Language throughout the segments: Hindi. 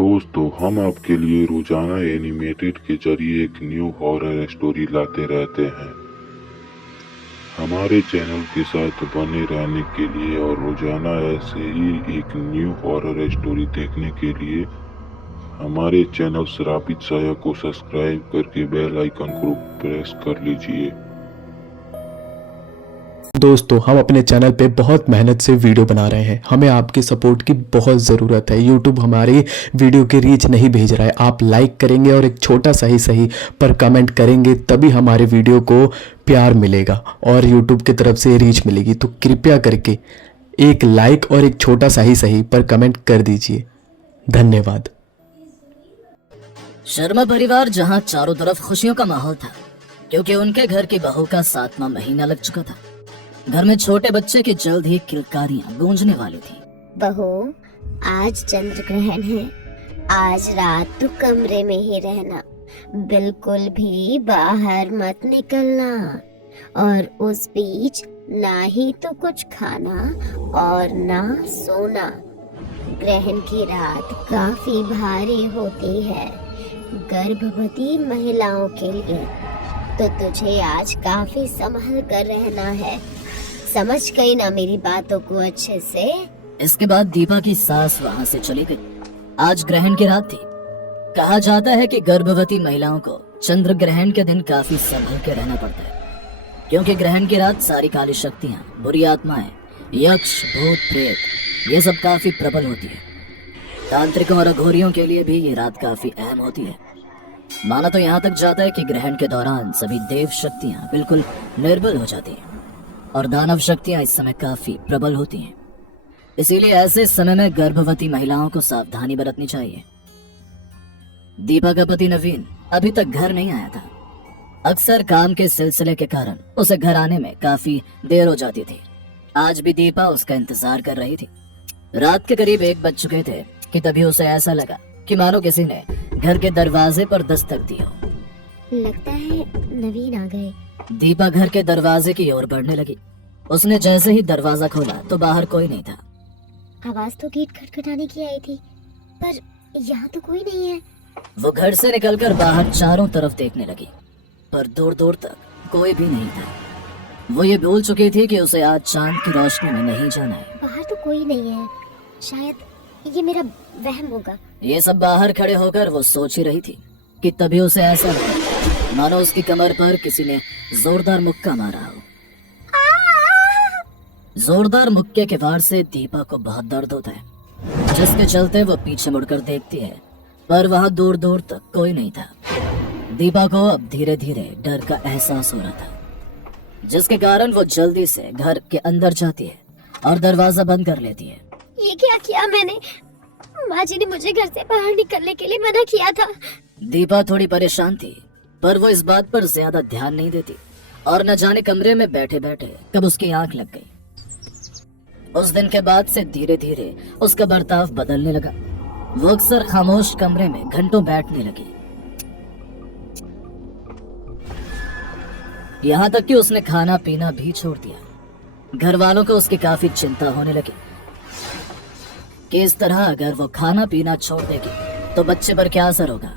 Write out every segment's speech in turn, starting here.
दोस्तों, हम आपके लिए रोजाना एनिमेटेड के जरिए एक न्यू हॉरर स्टोरी लाते रहते हैं। हमारे चैनल के साथ बने रहने के लिए और रोजाना ऐसे ही एक न्यू हॉरर स्टोरी देखने के लिए हमारे चैनल श्रापित साया को सब्सक्राइब करके बेल आइकन को प्रेस कर लीजिए। दोस्तों, हम अपने चैनल पे बहुत मेहनत से वीडियो बना रहे हैं। हमें आपकी सपोर्ट की बहुत ज़रूरत है। यूट्यूब हमारी वीडियो की रीच नहीं भेज रहा है। आप लाइक करेंगे और एक छोटा सा ही सही पर कमेंट करेंगे, तभी हमारे वीडियो को प्यार मिलेगा और यूट्यूब की तरफ से रीच मिलेगी। तो कृपया करके एक लाइक और एक छोटा सा ही सही पर कमेंट कर दीजिए। धन्यवाद। शर्मा परिवार जहां चारों तरफ खुशियों का माहौल था, क्योंकि उनके घर की बहू का 7वां महीना लग चुका था। घर में छोटे बच्चे की जल्द ही किलकारियां गूंजने वाली थी। बहू, आज चंद्र ग्रहण है। आज रात तू कमरे में ही रहना, बिल्कुल भी बाहर मत निकलना। और उस बीच ना ही तो कुछ खाना और ना सोना। ग्रहण की रात काफी भारी होती है गर्भवती महिलाओं के लिए, तो तुझे आज काफी संभल कर रहना है। समझ गई ना मेरी बातों को अच्छे से? इसके बाद दीपा की सास वहां से चली गई। आज ग्रहण की रात थी। कहा जाता है कि गर्भवती महिलाओं को चंद्र ग्रहण के दिन काफी संभल के रहना पड़ता है, क्योंकि ग्रहण की रात सारी काली शक्तियां, बुरी आत्माएं, यक्ष, भूत, प्रेत ये सब काफी प्रबल होती है। तांत्रिकों और अघोरियों के लिए भी ये रात काफी अहम होती है। माना तो यहाँ तक जाता है कि ग्रहण के दौरान सभी देव शक्तियां बिल्कुल निर्बल हो जाती हैं और दानव शक्तियां इस समय काफी प्रबल होती हैं। इसीलिए ऐसे समय में गर्भवती महिलाओं को सावधानी बरतनी चाहिए। दीपा का पति नवीन अभी तक घर नहीं आया था। अक्सर काम के सिलसिले के कारण उसे घर आने में काफी देर हो जाती थी। आज भी दीपा उसका इंतजार कर रही थी। रात के करीब 1 बज चुके थे कि तभी उसे ऐसा लगा कि मानो किसी ने घर के दरवाजे पर दस्तक दी हो। लगता है नवीन आ गए। दीपा घर के दरवाजे की ओर बढ़ने लगी। उसने जैसे ही दरवाजा खोला तो बाहर कोई नहीं था। आवाज तो गेट खटखटाने की आई थी, पर यहाँ तो कोई नहीं है। वो घर से निकलकर बाहर चारों तरफ देखने लगी, पर दूर दूर तक कोई भी नहीं था। वो ये भूल चुकी थी कि उसे आज चांद की रोशनी में नहीं जाना है। बाहर तो कोई नहीं है। शायद ये मेरा वहम होगा। ये सब बाहर खड़े होकर वो सोच ही रही थी कि तभी उसे ऐसा लगा मानो उसकी कमर पर किसी ने जोरदार मुक्का मारा हो। जोरदार मुक्के के वार से दीपा को बहुत दर्द होता है, जिसके चलते वो पीछे मुड़कर देखती है, पर वहां दूर दूर तक कोई नहीं था। दीपा को अब धीरे धीरे डर का एहसास हो रहा था, जिसके कारण वो जल्दी से घर के अंदर जाती है और दरवाजा बंद कर लेती है। ये क्या किया मैंने? माँ जी ने मुझे घर से बाहर निकलने के लिए मना किया था। दीपा थोड़ी परेशान थी, पर वो इस बात पर ज्यादा ध्यान नहीं देती और न जाने कमरे में बैठे बैठे कब उसकी आंख लग गई। उस दिन के बाद से धीरे धीरे उसका बर्ताव बदलने लगा। वो अक्सर खामोश कमरे में घंटों बैठने लगी, यहाँ तक कि उसने खाना पीना भी छोड़ दिया। घर वालों को उसकी काफी चिंता होने लगी कि इस तरह अगर वो खाना पीना छोड़ देगी तो बच्चे पर क्या असर होगा।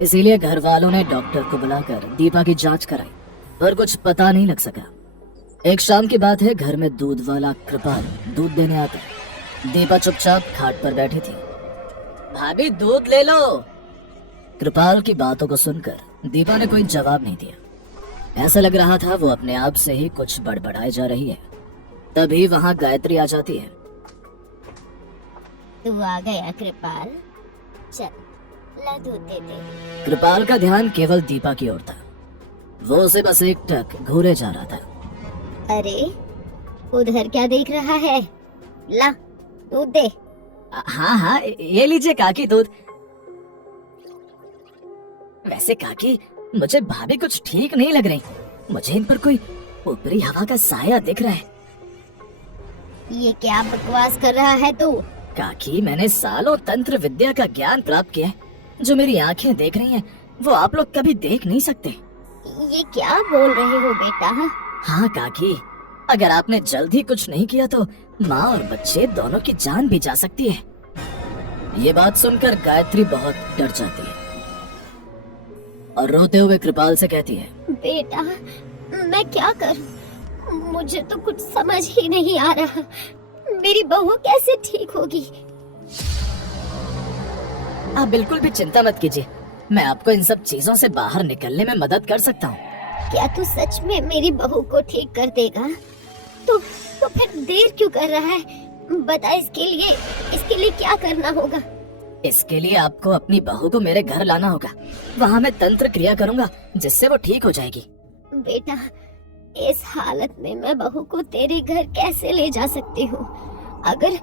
इसीलिए घर वालों ने डॉक्टर को बुलाकर दीपा की जांच कराई, पर कुछ पता नहीं लग सका। एक शाम की बात है, घर में दूध वाला कृपाल दूध देने आता। दीपा चुपचाप खाट पर बैठी थी। भाभी दूध ले लो। कृपाल की बातों को सुनकर दीपा ने कोई जवाब नहीं दिया। ऐसा लग रहा था वो अपने आप से ही कुछ बड़बड़ाए जा रही है। तभी वहां गायत्री आ जाती है। तू आ गया कृपाल, चल ला दूध दे दे। कृपाल का ध्यान केवल दीपा की ओर था। वो उसे बस एकटक घूरे जा रहा था। अरे उधर क्या देख रहा है? ला दूध दे। हाँ हाँ, ये लीजिए काकी दूध। वैसे काकी, मुझे भाभी कुछ ठीक नहीं लग रही। मुझे इन पर कोई ऊपरी हवा का साया दिख रहा है। ये क्या बकवास कर रहा है तू? काकी, मैंने सालों तंत्र विद्या का ज्ञान प्राप्त किया है। जो मेरी आंखें देख रही हैं, वो आप लोग कभी देख नहीं सकते। ये क्या बोल रहे हो बेटा? हाँ काकी, अगर आपने जल्द ही कुछ नहीं किया तो माँ और बच्चे दोनों की जान भी जा सकती है। ये बात सुनकर गायत्री बहुत डर जाती है और रोते हुए कृपाल से कहती है, बेटा मैं क्या करूं? मुझे तो कुछ समझ ही नहीं आ रहा। मेरी बहू कैसे ठीक होगी? आप बिल्कुल भी चिंता मत कीजिए, मैं आपको इन सब चीजों से बाहर निकलने में मदद कर सकता हूँ। क्या तू सच में मेरी बहू को ठीक कर देगा? तो फिर देर क्यों कर रहा है? बता, इसके लिए क्या करना होगा? इसके लिए आपको अपनी बहू को मेरे घर लाना होगा। वहाँ मैं तंत्र क्रिया करूँगा जिससे वो ठीक हो जाएगी। बेटा, इस हालत में मैं बहू को तेरे घर कैसे ले जा सकती हूँ? अगर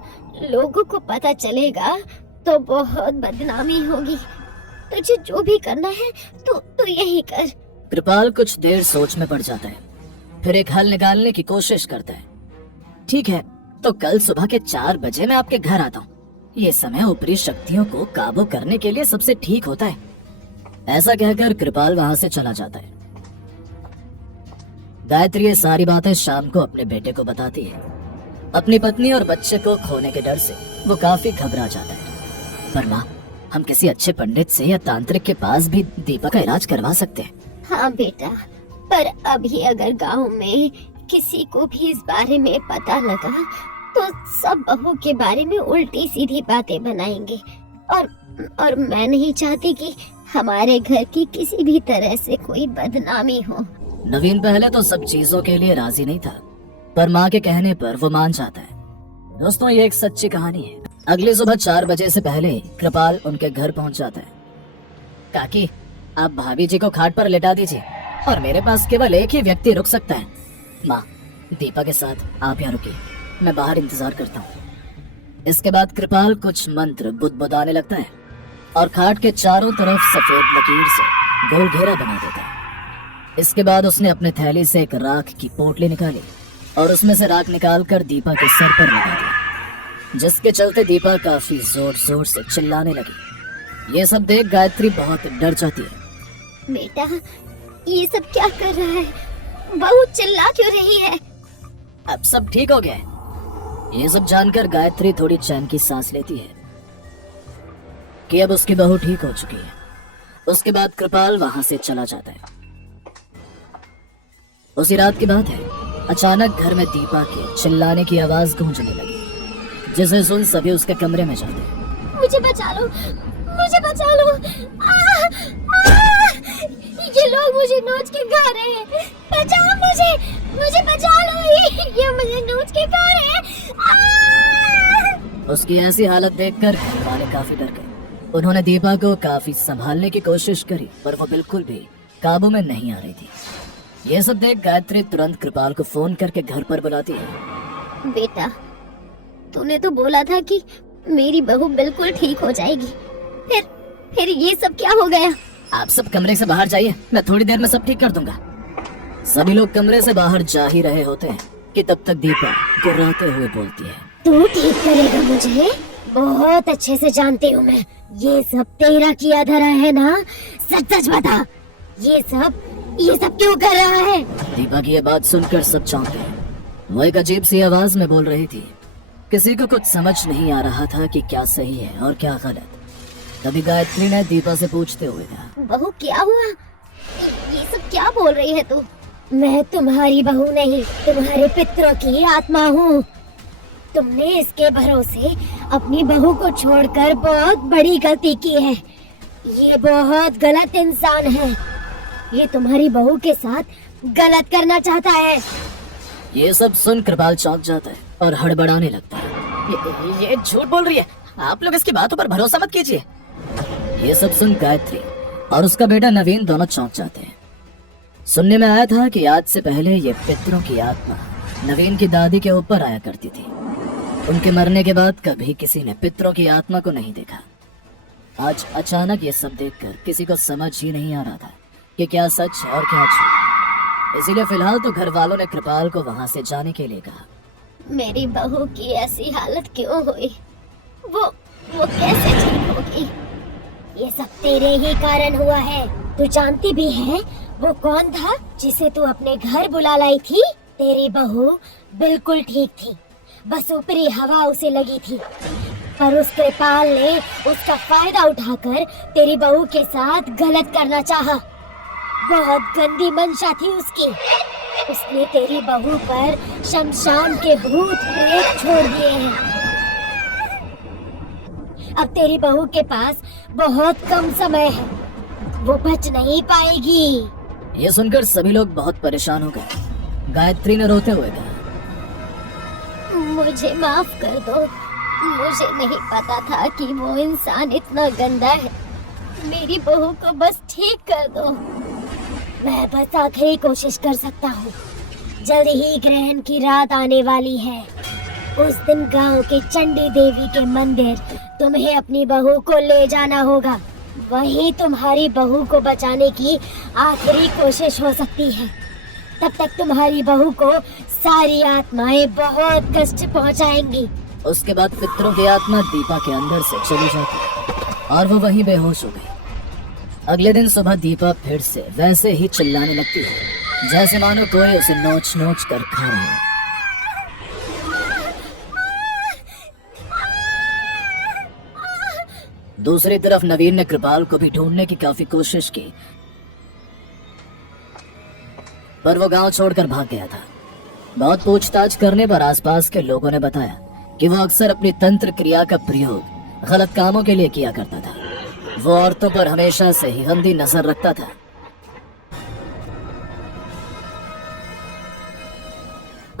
लोगों को पता चलेगा तो बहुत बदनामी होगी। तुझे जो भी करना है तो यही कर। कृपाल कुछ देर सोच में पड़ जाता है, फिर एक हल निकालने की कोशिश करता है। ठीक है, तो कल सुबह के 4 बजे मैं आपके घर आता हूँ। ये समय ऊपरी शक्तियों को काबू करने के लिए सबसे ठीक होता है। ऐसा कहकर कृपाल वहाँ से चला जाता है। गायत्री ये सारी बातें शाम को अपने बेटे को बताती है। अपनी पत्नी और बच्चे को खोने के डर से वो काफी घबरा जाता है। पर माँ, हम किसी अच्छे पंडित से या तांत्रिक के पास भी दीपा का इलाज करवा सकते हैं। हाँ बेटा, पर अभी अगर गांव में किसी को भी इस बारे में पता लगा तो सब बहू के बारे में उल्टी सीधी बातें बनाएंगे और मैं नहीं चाहती कि हमारे घर की किसी भी तरह से कोई बदनामी हो। नवीन पहले तो सब चीजों के लिए राजी नहीं था, पर माँ के कहने पर वो मान जाता है। दोस्तों, ये एक सच्ची कहानी है। अगली सुबह 4 बजे से पहले कृपाल उनके घर पहुंच जाता है। काकी, आप भाभी जी को खाट पर लेटा दीजिए और मेरे पास केवल एक ही व्यक्ति रुक सकता है। माँ, दीपा के साथ आप यहाँ रुकिए, मैं बाहर इंतजार करता हूँ। इसके बाद कृपाल कुछ मंत्र बुदबुदाने लगता है और खाट के चारों तरफ सफेद लकीर से गोल घेरा बना देता है। इसके बाद उसने अपने थैली से एक राख की पोटली निकाली और उसमें से राख निकालकर दीपा के सर पर लगा दी, जिसके चलते दीपा काफी जोर जोर से चिल्लाने लगी। ये सब देख गायत्री बहुत डर जाती है। बेटा, ये सब क्या कर रहा है? बहू चिल्ला क्यों रही है? अब सब ठीक हो गया है। ये सब जानकर गायत्री थोड़ी चैन की सांस लेती है कि अब उसकी बहू ठीक हो चुकी है। उसके बाद कृपाल वहां से चला जाता है। उसी रात की बात है, अचानक घर में दीपा के चिल्लाने की आवाज गूंजने लगी, जिसे सुन सभी उसके कमरे में जाते हैं। मुझे बचा लो, मुझे बचा लो। ये लोग मुझे नोच के खा रहे हैं। बचाओ मुझे बचा लो। ये मुझे नोच के खा रहे हैं। उसकी ऐसी हालत देखकर घर वाले काफी डर गए। उन्होंने दीपा को काफी संभालने की कोशिश करी, पर वो बिल्कुल भी काबू में नहीं आ रही थी। ये सब देख गायत्री तुरंत कृपाल को फोन करके घर पर बुलाती है। बेटा, तूने तो बोला था कि मेरी बहू बिल्कुल ठीक हो जाएगी, फिर ये सब क्या हो गया? आप सब कमरे से बाहर जाइए, मैं थोड़ी देर में सब ठीक कर दूंगा। सभी लोग कमरे से बाहर जा ही रहे होते हैं कि तब तक दीपा गुर्राते हुए बोलती है, तू ठीक करेगा मुझे? बहुत अच्छे से जानती हूँ मैं। ये सब तेरा किया धरा है ना? सच सच बता, ये सब क्यों कर रहा है? दीपा की ये बात सुनकर सब चौंक गए। वो एक अजीब सी आवाज में बोल रही थी। किसी को कुछ समझ नहीं आ रहा था कि क्या सही है और क्या गलत। तभी गायत्री ने दीपा से पूछते हुए कहा, बहू क्या हुआ? ये सब क्या बोल रही है तू? मैं तुम्हारी बहू नहीं, तुम्हारे पितरों की आत्मा हूँ। तुमने इसके भरोसे अपनी बहू को छोड़कर बहुत बड़ी गलती की है। ये बहुत गलत इंसान है। ये तुम्हारी बहू के साथ गलत करना चाहता है। ये सब सुन कृपाल चौंक जाता है और हड़बड़ाने लगता है। ये झूठ बोल रही है, आप लोग इसकी बातों पर भरोसा मत कीजिए। ये सब सुन गायत्री और उसका बेटा नवीन दोनों चौंक जाते हैं। सुनने में आया था कि आज से पहले ये पितरों की आत्मा नवीन की दादी के ऊपर आया करती थी। उनके मरने के बाद कभी किसी ने पितरों की आत्मा को नहीं देखा। आज अचानक ये सब देखकर किसी को समझ ही नहीं आ रहा था कि क्या सच है और क्या झूठ। इसीलिए फिलहाल तो घर वालों ने कृपाल को वहां से जाने के लिए कहा। मेरी बहू की ऐसी हालत क्यों हुई? वो कैसे ठीक होगी? ये सब तेरे ही कारण हुआ है। तू जानती भी है वो कौन था जिसे तू अपने घर बुला लाई थी? तेरी बहू बिल्कुल ठीक थी, बस ऊपरी हवा उसे लगी थी। पर उस कृपाल ने उसका फायदा उठाकर तेरी बहू के साथ गलत करना चाहा। बहुत गंदी मंशा थी उसकी। उसने तेरी बहू पर शमशान के भूत प्रेत छोड़ दिए हैं। अब तेरी बहू के पास बहुत कम समय है, वो बच नहीं पाएगी। ये सुनकर सभी लोग बहुत परेशान हो गए। गायत्री ने रोते हुए कहा, मुझे माफ कर दो, मुझे नहीं पता था कि वो इंसान इतना गंदा है। मेरी बहू को बस ठीक कर दो। मैं बस आखिरी कोशिश कर सकता हूँ। जल्द ही ग्रहण की रात आने वाली है। उस दिन गांव के चंडी देवी के मंदिर तुम्हें अपनी बहू को ले जाना होगा। वहीं तुम्हारी बहू को बचाने की आखिरी कोशिश हो सकती है। तब तक तुम्हारी बहू को सारी आत्माएं बहुत कष्ट पहुंचाएंगी। उसके बाद पितरों की आत्मा दीपा के अंदर से चली जाती और वो वहीं बेहोश हो गई। अगले दिन सुबह दीपा फिर से वैसे ही चिल्लाने लगती है, जैसे मानो कोई उसे नोच नोच कर खा रहा है। दूसरी तरफ नवीन ने कृपाल को भी ढूंढने की काफी कोशिश की, पर वो गांव छोड़कर भाग गया था। बहुत पूछताछ करने पर आसपास के लोगों ने बताया कि वो अक्सर अपनी तंत्र क्रिया का प्रयोग गलत कामों के लिए किया करता था। वो औरतों पर हमेशा से ही गंदी नजर रखता था।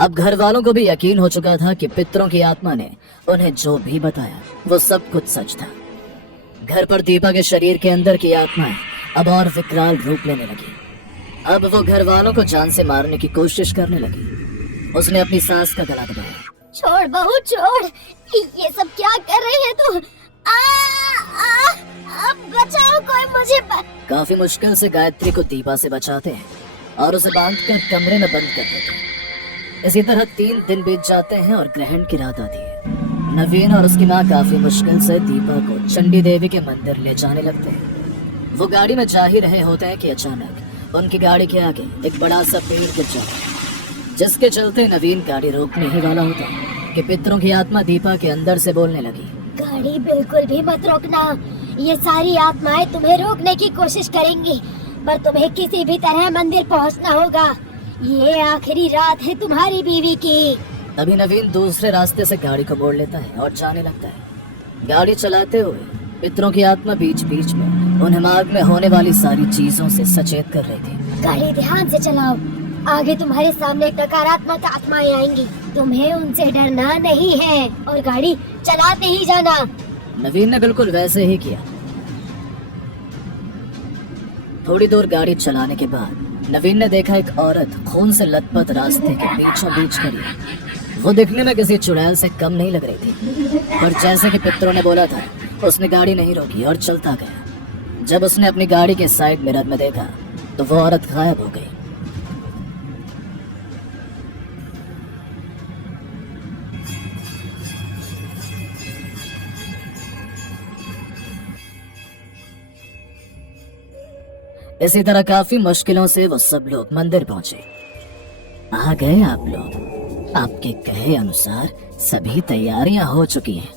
अब घर वालों को भी यकीन हो चुका था कि पितरों की आत्मा ने उन्हें जो भी बताया वो सब कुछ सच था। घर पर दीपा के शरीर के अंदर की आत्माएं अब और विकराल रूप लेने लगी। अब वो घर वालों को जान से मारने की कोशिश करने लगी। उसने अपनी सास का गला दबाया। छोड़ बहू छोड़, ये सब क्या कर रही है तू? अब बचाओ कोई मुझे। काफी मुश्किल से गायत्री को दीपा से बचाते हैं और उसे बांधकर कमरे में बंद कर देते हैं। इसी तरह 3 दिन बीत जाते हैं और ग्रहण की रात आती है। नवीन और उसकी माँ काफी मुश्किल से दीपा को चंडी देवी के मंदिर ले जाने लगते हैं। वो गाड़ी में जा ही रहे होते हैं कि अचानक उनकी गाड़ी के आगे एक बड़ा सा पेड़ गिर जाता है, जिसके चलते नवीन गाड़ी रोकने ही वाला होता है कि पितरों की आत्मा दीपा के अंदर से बोलने लगी। गाड़ी बिल्कुल भी मत रोकना। ये सारी आत्माएं तुम्हें रोकने की कोशिश करेंगी, पर तुम्हें किसी भी तरह मंदिर पहुंचना होगा। ये आखिरी रात है तुम्हारी बीवी की। तभी नवीन दूसरे रास्ते से गाड़ी को मोड़ लेता है और जाने लगता है। गाड़ी चलाते हुए पितरों की आत्मा बीच बीच में उन्हें मार्ग में होने वाली सारी चीजों से सचेत कर रही थी। गाड़ी ध्यान से चलाओ, आगे तुम्हारे सामने नकारात्मक आत्माएं आएंगी। तुम्हें उनसे डरना नहीं है और गाड़ी चलाते ही जाना। नवीन ने बिल्कुल वैसे ही किया। थोड़ी दूर गाड़ी चलाने के बाद नवीन ने देखा एक औरत खून से लथपथ रास्ते के बीचों बीच खड़ी। वो दिखने में किसी चुड़ैल से कम नहीं लग रही थी, पर जैसे कि पितरों ने बोला था, उसने गाड़ी नहीं रोकी और चलता गया। जब उसने अपनी गाड़ी के साइड मिरर में देखा तो वो औरत गायब हो गई। इसी तरह काफी मुश्किलों से वो सब लोग मंदिर पहुंचे। आ गए आप लोग। आपके कहे अनुसार सभी तैयारियां हो चुकी हैं।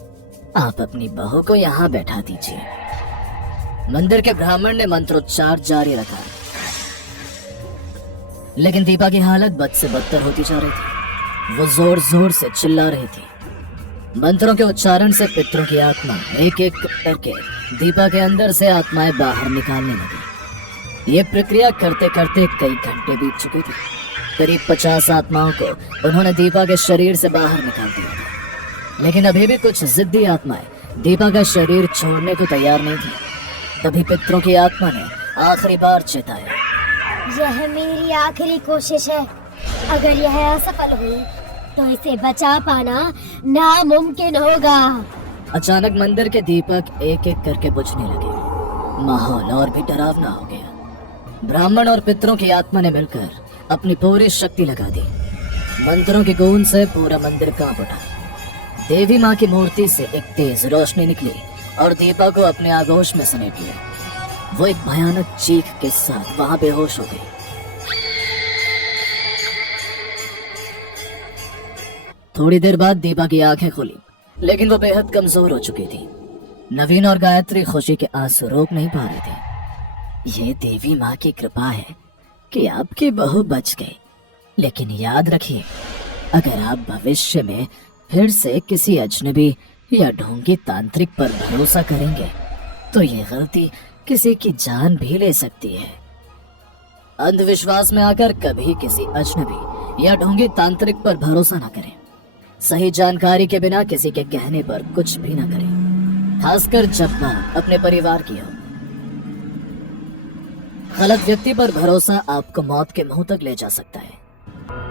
आप अपनी बहू को यहाँ बैठा दीजिए। मंदिर के ब्राह्मण ने मंत्रोच्चार जारी रखा, लेकिन दीपा की हालत बद से बदतर होती जा रही थी। वो जोर जोर से चिल्ला रही थी। मंत्रों के उच्चारण से पितरों की आत्मा एक एक करके दीपा के अंदर से आत्माएं बाहर निकालने लगी। ये प्रक्रिया करते करते कई घंटे बीत चुके थे। करीब 50 आत्माओं को उन्होंने दीपा के शरीर से बाहर निकाल दिया था, लेकिन अभी भी कुछ जिद्दी आत्माएं दीपा का शरीर छोड़ने को तैयार नहीं थी। तभी पितरों की आत्मा ने आखिरी बार चेताया। यह मेरी आखिरी कोशिश है। अगर यह असफल हुई तो इसे बचा पाना नामुमकिन होगा। अचानक मंदिर के दीपक एक एक करके बुझने लगे। माहौल और भी डरावना हो गया। ब्राह्मण और पितरों की आत्मा ने मिलकर अपनी पूरी शक्ति लगा दी। मंत्रों की गूंज से पूरा मंदिर कांप उठा। देवी माँ की मूर्ति से एक तेज रोशनी निकली और दीपा को अपने आगोश में समेट लिया। वो एक भयानक चीख के साथ वहां बेहोश हो गई। थोड़ी देर बाद दीपा की आंखें खुली लेकिन वो बेहद कमजोर हो चुकी थी। नवीन और गायत्री खुशी के आंसू रोक नहीं पा रहे थे। ये देवी माँ की कृपा है कि आपकी बहू बच गई। लेकिन याद रखिए, अगर आप भविष्य में फिर से किसी अजनबी या ढोंगी तांत्रिक पर भरोसा करेंगे तो ये गलती किसी की जान भी ले सकती है। अंधविश्वास में आकर कभी किसी अजनबी या ढोंगी तांत्रिक पर भरोसा ना करें। सही जानकारी के बिना किसी के कहने पर कुछ भी ना करें, खासकर जब बात अपने परिवार की हो। गलत व्यक्ति पर भरोसा आपको मौत के मुंह तक ले जा सकता है।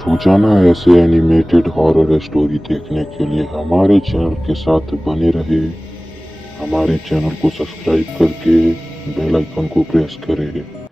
रोजाना ऐसे एनिमेटेड हॉरर स्टोरी देखने के लिए हमारे चैनल के साथ बने रहे। हमारे चैनल को सब्सक्राइब करके बेल आइकन को प्रेस करें।